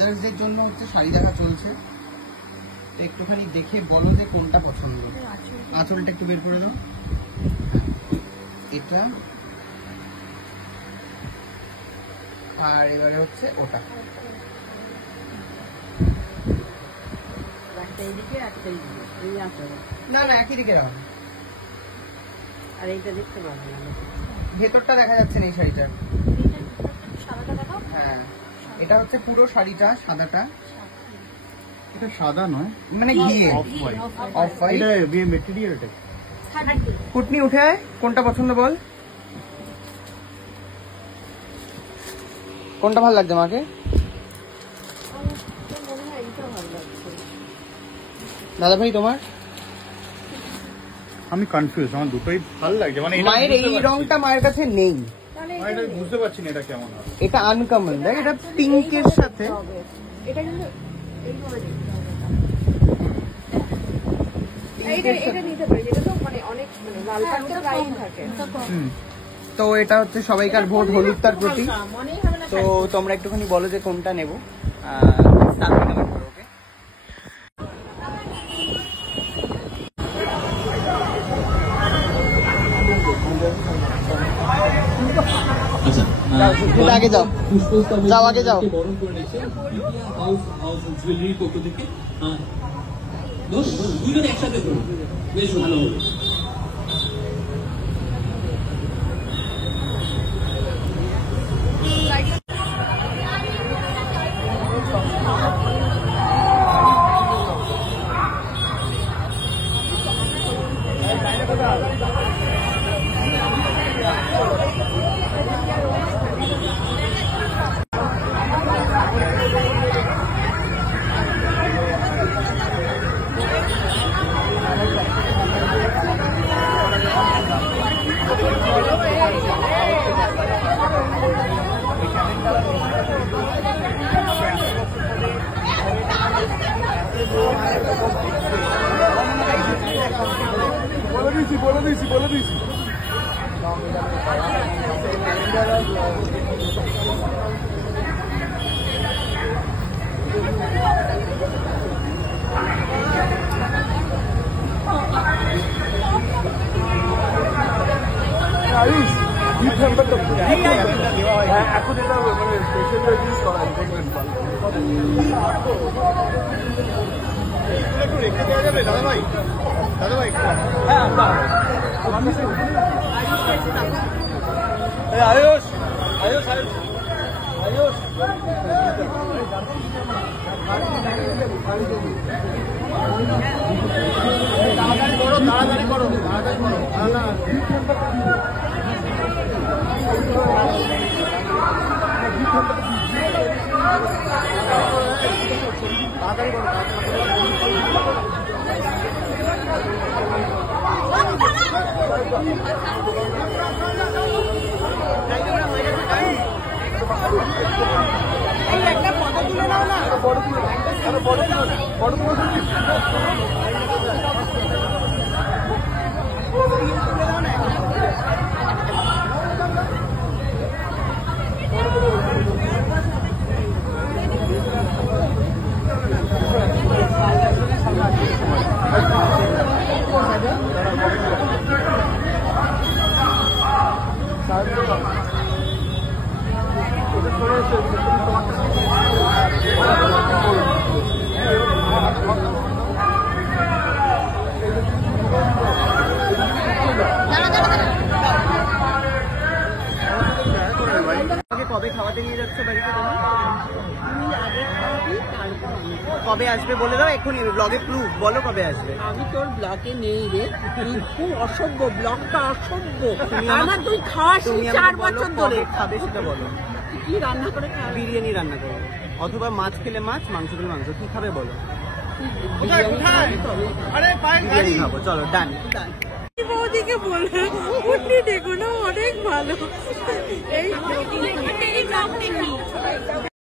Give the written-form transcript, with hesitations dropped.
মাদার্সদের জন্য হচ্ছে শাড়ি দেখা চলছে, তো একটুখানি দেখে বলো যে কোনটা পছন্দ। আঁচলটা একটু বের করে দাও। এটা আর এবারে হচ্ছে ওটা। না না একই দিকে রাখো। আর এইটা দেখতে পাবো না, ভেতরটা দেখা যাচ্ছে না এই শাড়িটার। হ্যাঁ এটা হচ্ছে পুরো শাড়িটা সাদাটা। এটা সাদা নয়, মানে ঘিয়ে অফ হোয়াইট। Off white. এটা বিয়ে মেটেরিয়াল এটা। কুটনি উঠে আয়, কোনটা পছন্দ বল। কোনটা ভালো লাগছে মাকে? দাদা ভাই তোমার? আমি কনফিউজ, আমার দুটোই ভালো লাগছে। মানে মায়ের এই রংটা মায়ের কাছে নেই, এটা বুঝতে পারছি না এটা কেমন হবে। এটা আনকমন, দেখ এটা পিঙ্কের সাথে। এটা কিন্তু এটা নিতে পারি, এটা তো মানে অনেক লাল কালারটা প্রায়ই থাকে। তো এটা হচ্ছে সবাইকার ভোট হলুদটার প্রতি। তো তোমরা একটুখানি বলো যে কোনটা নেবো। আগে যাও, যাও আগে যাও। একসাথে করুন, বেশ ভালো হবে। বলে দিয়েছি। এখন এটা মানে স্পেশাল ইউজ করা একটু রেখে দেওয়া যাবে দাদা ভাই? দাদা ভাই হ্যাঁ আয়ুষ আয়ুষ আয়ুষ তাড়াতাড়ি করো তাড়াতাড়ি করো। না তাড়াতাড়ি করো। একটা ফটো তুলে দাও না, ফটো তুলে ফটো তুলে কবে খাওয়াতে নিয়ে যাচ্ছে বাড়িতে তোমার? কবে আসবে বলে দাও এক্ষুনি, ব্লগে প্রুফ বলো কবে আসবে। আমি তোর ব্লগে নেই রে, খুব অসভ্য, ব্লগটা অসভ্য। আমার তুই খাওয়াস 4 বছর ধরে। খাবে সেটা বলো। কি রান্না করে খাবে? বিরিয়ানি রান্না করো, অথবা মাছ খেলে মাছ, মাংস খেলে মাংস। কি খাবে বলো? বিরিয়ানি খাবো, চলো ডান। বৌদিকে বলবে উঠনি দেখো না, অনেক ভালো। এই